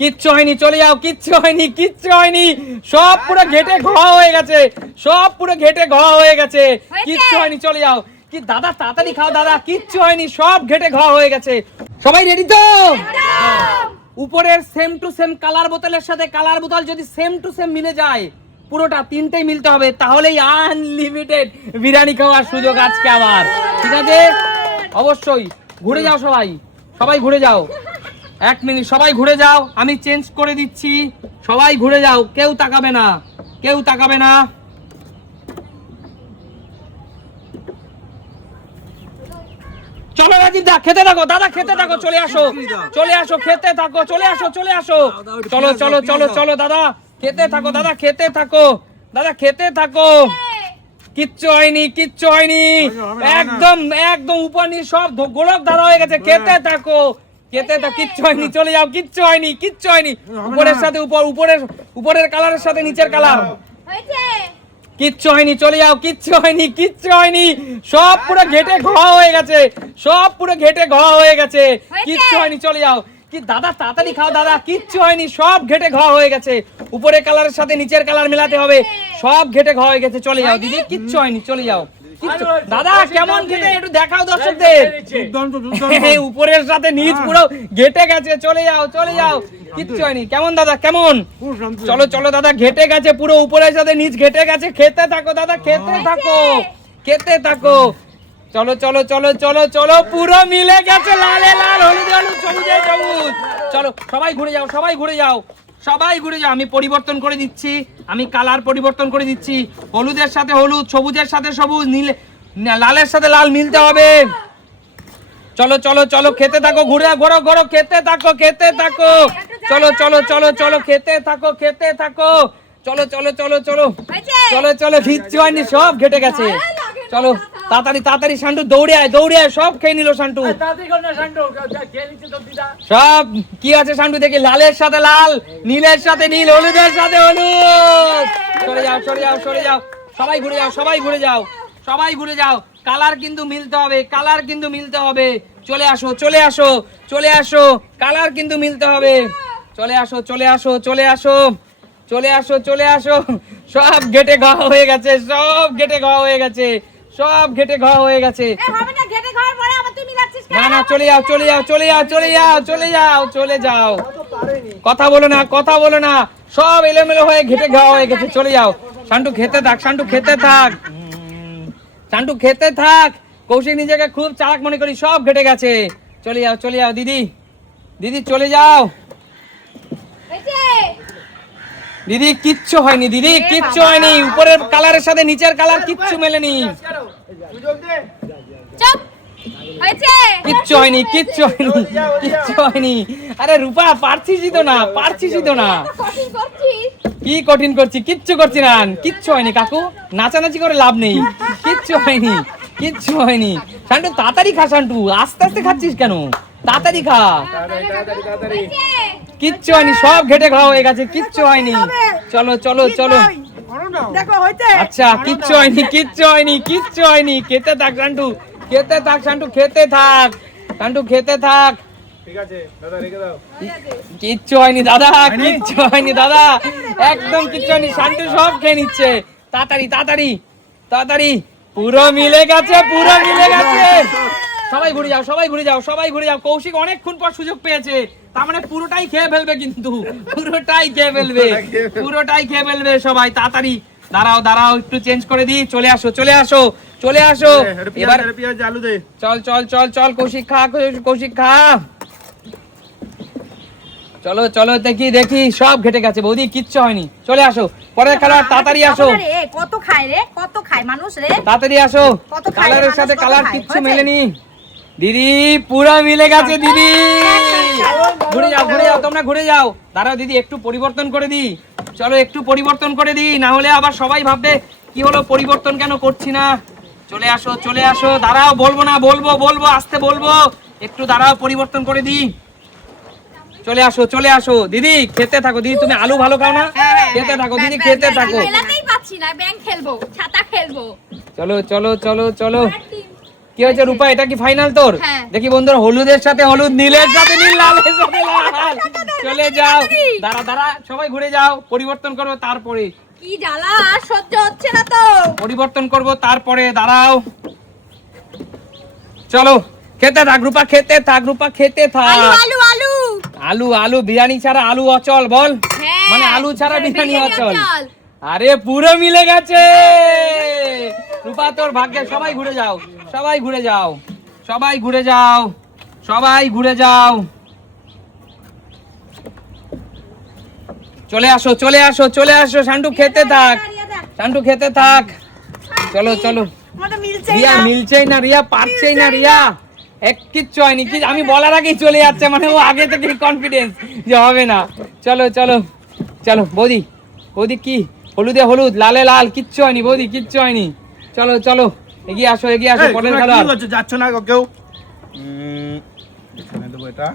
কিচ্ছু হয়নি, চলে যাও, কিচ্ছু হয়নি, কিচ্ছু হয়নি, সব পুরো ঘেটে ঘা হয়ে গেছে, সব পুরো ঘেটে ঘা হয়ে গেছে, কিচ্ছু হয়নি, চলে যাও। কি দাদা তাড়াতাড়ি খাও দাদা, কিচ্ছু হয়নি, সব ঘেটে ঘা হয়ে গেছে। সবাই রেডি তো? উপরের সেম টু সেম কালার বোতলের সাথে কালার বোতল যদি সেম টু সেম মিলে যায়, পুরোটা তিনটেই মিলতে হবে, তাহলেই আনলিমিটেড বিরিয়ানি খাওয়ার সুযোগ আজকে আবার, ঠিক আছে? অবশ্যই ঘুরে যাও সবাই, সবাই ঘুরে যাও, 1 মিনিট সবাই ঘুরে যাও, আমি চেঞ্জ করে দিচ্ছি, সবাই ঘুরে যাও, কেউ তাকাবে না, কেউ তাকাবে না। চলো রাজীব দা, খেতে থাকো দাদা, খেতে থাকো, চলে আসো, চলে আসো, খেতে থাকো, চলে আসো, চলে আসো, চলো চলো চলো চলো দাদা, খেতে থাকো দাদা, খেতে থাকো দাদা, খেতে থাকো। কিচ্ছু হয়নি, কিচ্ছু হয়নি, একদম একদম উপর নিচ সব গোলক ধারা হয়ে গেছে, খেতে থাকো, খেতে থাকো, কিচ্ছু হয়নি, চলে যাও, কিচ্ছু হয়নি, কিচ্ছু হয়নি, উপরের সাথে উপরের কালারের সাথে নিচের কালার, কিচ্ছু হয়নি, চলে যাও, কিচ্ছু হয়নি, কিচ্ছু হয়নি, সব পুরো ঘেটে ঘা হয়ে গেছে, সব পুরো ঘেটে ঘা হয়ে গেছে, কিচ্ছু হয়নি, চলে যাও। কি দাদা তাড়াতাড়ি খাও দাদা, কিচ্ছু হয়নি, সব ঘেটে ঘা হয়ে গেছে, উপরের কালারের সাথে নিচের কালার মেলাতে হবে, সব ঘেটে ঘা হয়ে গেছে, চলে যাও দিদি, কিচ্ছু হয়নি, চলে যাও। দাদা কেমন খেতে একটু দেখাও দর্শকদের, উপরের সাথে নিচ পুরো ঘেটে গেছে, চলে যাও, চলে যাও, কিচ্ছু হয়নি। কেমন দাদা, কেমন? চলো চলো দাদা, ঘেটে গেছে পুরো, উপরের সাথে নিচ ঘেটে গেছে, খেতে থাকো দাদা, খেতে থাকো, খেতে থাকো, চলো চলো চলো চলো চলো, পুরো মিলে গেছে, লালে লাল, হলুদে হলুদ, সবুজে সবুজ। চলো সবাই ঘুরে যাও, সবাই ঘুরে যাও, সবাই ঘুরে যাও, আমি পরিবর্তন করে দিচ্ছি, আমি কালার পরিবর্তন করে দিচ্ছি, হলুদের সাথে হলুদ, সবুজের সাথে সবুজ, নীল লালের সাথে লাল মিলতে হবে। চলো চলো চলো, খেতে থাকো, ঘুরে ঘোরো ঘোরো, খেতে থাকো, খেতে থাকো, চলো চলো চলো চলো, খেতে থাকো, খেতে থাকো, চলো চলো চলো চলো চলো চলো, কিচ্ছু হয়নি, সব ঘেটে গেছে, চলো তাড়াতাড়ি তাড়াতাড়ি, শান্টু দৌড়ে আয়, দৌড়ে আয়, সব খেয়ে নিল শান্টু, সব কি আছে শান্টু দেখি, লালের সাথে লাল, নীলের সাথে নীল, হলুদের সাথে হলুদ, সরে যাও সরে যাও সরে যাও, সবাই ঘুরে যাও, সবাই ঘুরে যাও, সবাই ঘুরে যাও, কালার কিন্তু মিলতে হবে, কালার কিন্তু মিলতে হবে, চলে আসো চলে আসো চলে আসো, কালার কিন্তু মিলতে হবে, চলে আসো চলে আসো চলে আসো চলে আসো চলে আসো, সব ঘেটে ঘা হয়ে গেছে, সব ঘেটে ঘা হয়ে গেছে, সব ঘেটে ঘা হয়ে গেছে, না না চলে যাও চলে যাও চলে যাও চলে যাও চলে যাও চলে যাও, কথা বলো না, কথা বলো না, সব এলোমেলো হয়ে ঘেটে ঘা হয়ে গেছে, চলে যাও। শান্টু খেতে থাক, শান্টু খেতে থাক, শান্টু খেতে থাক, কৌশিক নিজেকে খুব চালাক মনে করি, সব ঘেটে গেছে, চলে যাও চলে যাও দিদি, দিদি চলে যাও দিদি, কিচ্ছু হয়নি দিদি, কিচ্ছু হয়নি, উপরের কালারের সাথে নিচের কালার কিচ্ছু মেলেনি, কিচ্ছু হয়নি, কিচ্ছু হয়নি, কিচ্ছু হয়নি, আরে রূপা পারছিসই তো না, পারছিসই তো না, কি কঠিন করছি, কিচ্ছু করছি না, কিচ্ছু হয়নি কাকু, নাচানাচি করে লাভ নেই, কিচ্ছু হয়নি, কিচ্ছু হয়নি, শান্টু তাড়াতাড়ি খা, শান্টু আস্তে আস্তে খাচ্ছিস কেন, তাড়াতাড়ি খা, কিচ্ছু হয়নি, সব ঘেটে ঘা হয়ে গেছে, কিচ্ছু হয়নি, চলো চলো চলো, আচ্ছা কিচ্ছু হয়নি, কিচ্ছু হয়নি, কিচ্ছু হয়নি, খেতে থাক শান্টু, খেতে থাক শান্টু, খেতে থাক শান্টু, খেতে থাক, ঠিক আছে দাদা, রেখে দাও, কিচ্ছু হয়নি দাদা, কিচ্ছু হয়নি দাদা, একদম কিচ্ছু হয়নি, শান্টু সব খেয়ে নিচ্ছে, তাড়াতাড়ি তাড়াতাড়ি তাড়াতাড়ি, পুরো মিলে গেছে, পুরো মিলে গেছে, সবাই ঘুরে যাও, সবাই ঘুরে যাও, সবাই ঘুরে যাও, কৌশিক অনেকক্ষণ পর সুযোগ পেয়েছে, তার মানে পুরোটাই খেয়ে ফেলবে, কিন্তু পুরোটাই খেয়ে ফেলবে, পুরোটাই খেয়ে ফেলবে, সবাই তাড়াতাড়ি, দাঁড়াও দাঁড়াও, একটু চেঞ্জ করে দিই, চলে আসো চলে আসো চলে আসো, এবার চল চল চল চল, কৌশিক খা, কৌশিক খা, চলো চলো, দেখি দেখি, সব ঘেটে গেছে বৌদি, কিচ্ছু হয়নি, চলে আসো, পরের কালার, তাড়াতাড়ি আসো, কত খায় রে, কত খায় মানুষ রে, তাড়াতাড়ি আসো, কালারের সাথে কালার কিচ্ছু মেলেনি, দিদি পুরো মিলে গেছে দিদি, ঘুরে যাও ঘুরে যাও, তোমরা ঘুরে যাও, দাঁড়াও দিদি একটু পরিবর্তন করে দিই, চলো একটু পরিবর্তন করে দিই, না হলে আবার সবাই ভাববে কি হলো, পরিবর্তন কেন করছি না, চলে আসো চলে আসো, দাঁড়াও, বলবো না, বলবো বলবো আস্তে বলবো, একটু দাঁড়াও, পরিবর্তন করে দিই, চলে আসো চলে আসো দিদি, খেতে থাকো দিদি, তুমি আলু ভালো খাও না, খেতে থাকো দিদি, খেতে থাকো, মেলাতেই পাচ্ছি না, ব্যাংক খেলবো, ছাতা খেলবো, চলো চলো চলো চলো, কি হয়েছে রূপা, এটা কি ফাইনাল তোর? হ্যাঁ। দেখি বন্ধুরা, হলুদের সাথে হলুদ, নীলের সাথে নীল, লালের সাথে লাল। চলে যাও, দাঁড়া দাঁড়া, সবাই ঘুরে যাও, পরিবর্তন করবো তারপরে। কি জ্বালা, আর সহ্য হচ্ছে না তো। পরিবর্তন করবো তারপরে, দাঁড়াও। চলো খেতে থাক রূপা, খেতে থাক রূপা, খেতে থাক। আলু আলু আলু আলু আলু, বিরিয়ানি ছাড়া আলু অচল, বল। হ্যাঁ, মানে আলু ছাড়া বিরিয়ানি বিরিয়ানি অচল। অচল। আরে পুরো মিলে গেছে রূপা, তোর ভাগ্যে। সবাই ঘুরে যাও, সবাই ঘুরে যাও, সবাই ঘুরে যাও, সবাই ঘুরে যাও। চলে আসো, চলে আসো, চলে আসো। শান্টু খেতে থাক, শান্টু খেতে থাক। চলো চলো। আমাদের মিলছে রিয়া মিলছেই না, রিয়া পারছেই না, রিয়া এক কিচ্ছু হয়নি। কি আমি বলার আগেই চলে যাচ্ছে, মানে ও আগে থেকে কনফিডেন্স যে হবে না। চলো চলো চলো বৌদি, বৌদি কি হলুদে হলুদ, লালে লাল, কিচ্ছু হয়নি বৌদি, কিচ্ছু হয়নি। চলো চলো, এগিয়ে আসো, এগিয়ে আসো। পরের খেলোয়াড় যাচ্ছ না কেউ? এখানে দেবো এটা।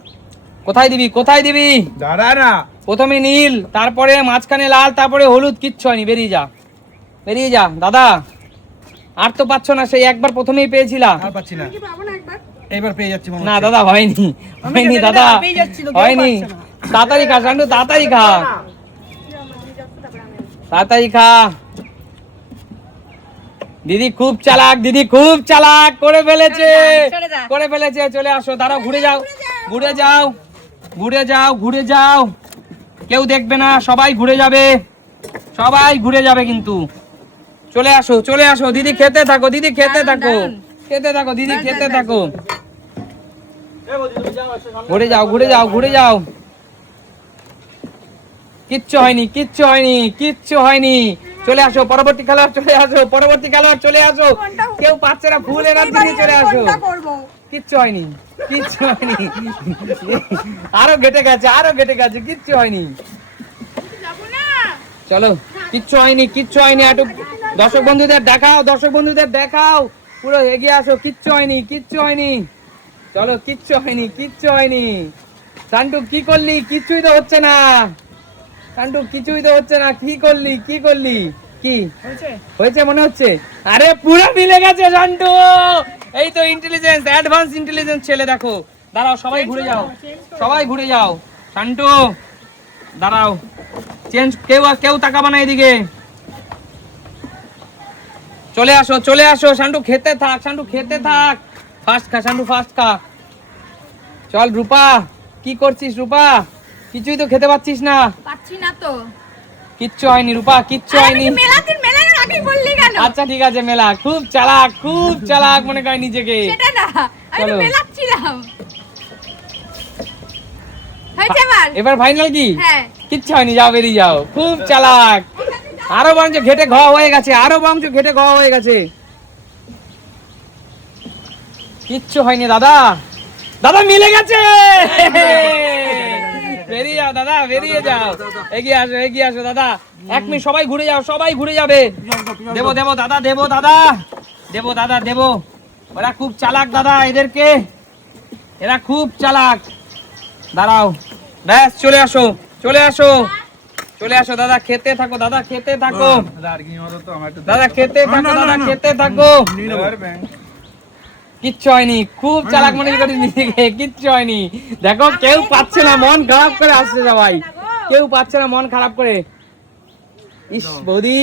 কোথায় দিবি, কোথায় দিবি? দাঁড়া না। প্রথমে নীল, তারপরে মাঝখানে লাল, তারপরে হলুদ, কিচ্ছু হয়নি। বেরিয়ে যা, বেরিয়ে যা দাদা। আর তো পাচ্ছ না, সেই একবার প্রথমেই পেয়েছিলা। আর পাচ্ছি না, এইবার পেয়ে যাচ্ছি মনে না হচ্ছে। দাদা, হয়নি, হয়নি দাদা, হয়নি। তাড়াতাড়ি খা শান্টু, তাড়াতাড়ি খা, তাড়াতাড়ি খা। দিদি খুব চালাক, দিদি খুব চালাক, করে ফেলেছে, সরে যা। করে ফেলেছে। চলে আসো, দাঁড়াও, ঘুরে যাও, ঘুরে যাও, ঘুরে যাও, ঘুরে যাও। কেউ দেখবে না, সবাই ঘুরে যাবে, সবাই ঘুরে যাবে কিন্তু। চলে আসো, চলে আসো। দিদি খেতে থাকো, দিদি খেতে থাকো, খেতে থাকো, দিদি খেতে থাকো। ঘুরে যাও, ঘুরে যাও, ঘুরে যাও। কিচ্ছু হয়নি, কিচ্ছু হয়নি, কিচ্ছু হয়নি। চলে আসো, পরবর্তী খেলোয়াড় চলে আসো, পরবর্তী খেলোয়াড় চলে আসো। কেউ পাচ্ছে না, ফুল এনার্জি নিয়ে চলে আসো। কিচ্ছু হয়নি, কিচ্ছু হয়নি। আরো ঘেটে গেছে, আরো ঘেটে গেছে, কিচ্ছু হয়নি। চলো, কিচ্ছু হয়নি, কিচ্ছু হয়নি। একটু দর্শক বন্ধুদের দেখাও, দর্শক বন্ধুদের দেখাও, পুরো এগিয়ে আসো। কিচ্ছু হয়নি, কিচ্ছু হয়নি। চলো, কিচ্ছু হয়নি, কিচ্ছু হয়নি। শান্টু কি করলি? কিচ্ছুই তো হচ্ছে না শান্টু, কিছুই তো হচ্ছে না। কি করলি, কি করলি? কি হয়েছে মনে হচ্ছে? আরে পুরো মিলে গেছে শান্টু। এই তো ইন্টেলিজেন্স, অ্যাডভান্স ইন্টেলিজেন্স ছেলে, দেখো। দাঁড়াও, সবাই ঘুরে যাও, সবাই ঘুরে যাও। শান্টু দাঁড়াও, চেঞ্জ। কেউ কেউ তাকাবা না এদিকে। চলে আসো, চলে আসো। শান্টু খেতে থাক, শান্টু খেতে থাক। ফাস্ট খা শান্টু, ফাস্ট খা। চল রূপা, কি করছিস রূপা? কিছুই তো খেতে পাচ্ছিস না। পাচ্ছি না তো। কিচ্ছু হয়নি রূপা, কিচ্ছু হয়নি। মেলানোর আগেই বললি কেন? আচ্ছা ঠিক আছে, মেলা। খুব চালাক, খুব চালাক মনে করে নিজেকে। সেটা না, আমি তো চলো। মেলাচ্ছিলাম। হয়েছে এবার? এবার ফাইনাল কি? হ্যাঁ। কিচ্ছু হয়নি, যাও, বেরিয়ে যাও। খুব চালাক। আরো বরঞ্চ ঘেটে ঘ হয়ে গেছে, আরো বরঞ্চ ঘেটে ঘ হয়ে গেছে। কিচ্ছু হয়নি দাদা, দাদা মিলে গেছে। বেরিয়ে যাও দাদা, বেরিয়ে যাও। এগিয়ে আসো, এগিয়ে আসো দাদা। 1 মিনিট, সবাই ঘুরে যাও, সবাই ঘুরে যাবে। দেবো দেবো দাদা, দেবো দাদা, দেবো দাদা, দেবো। ওরা খুব চালাক দাদা, এদেরকে, এরা খুব চালাক। দাঁড়াও, ব্যাস, চলে আসো, চলে আসো, চলে আসো দাদা। খেতে থাকো দাদা, খেতে থাকো আর কি হলো তো, আমার একটু দাদা, খেতে থাকো দাদা, খেতে থাকো। কিচ্ছু হয়নি, খুব চালাক মনে করি নিজেকে। কিচ্ছু হয়নি। দেখো, কেউ পাচ্ছে না, মন খারাপ করে আসছে সবাই। কেউ পাচ্ছে না, মন খারাপ করে। ইস বৌদি,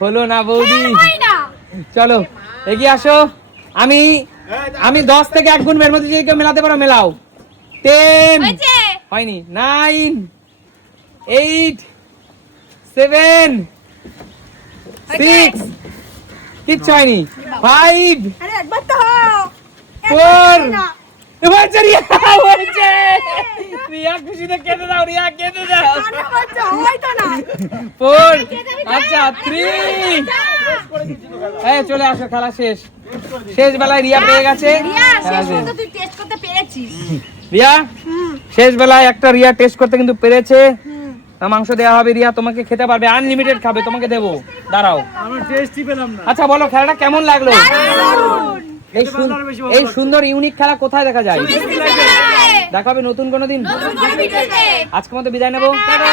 হলো না বৌদি। হয় না। চলো এগিয়ে আসো। আমি 10 থেকে 1 গুণ এর মধ্যে যদি কেউ মেলাতে পারো মেলাও। 10 হয়েছে? হয়নি। 9 8 7 6 কিচ্ছু হয়নি। 5 আরে একবার তো হও। 4 হয়েছে রিয়া, হয়েছে। রিয়া খুশিতে কেঁদে দাও, রিয়া কেঁদে দাও। আরে হচ্ছে, হয়তো না। 4 আচ্ছা 3 এই চলে আসো, খেলা শেষ। শেষ বেলায় রিয়া পেয়ে গেছে। রিয়া, খেলা শেষ শেষ। পর্যন্ত তুই টেস্ট করতে পেরেছিস। রিয়া শেষ বেলায় একটা রিয়া টেস্ট করতে কিন্তু পেরেছে। মাংস দেওয়া হবে রিয়া, তোমাকে খেতে পারবে, আনলিমিটেড খাবে, তোমাকে দেবো। দাঁড়াও, আমার টেস্টই পেলাম না। আচ্ছা বলো খেলাটা কেমন লাগলো? দারুণ। এই সুন্দর ইউনিক খেলা কোথায় দেখা যায়? মিষ্টি ফেলাবে। দেখা হবে নতুন কোনো দিন। নতুন করে ভিডিওতে। আজকের মতো বিদায় নেবো। টাটা।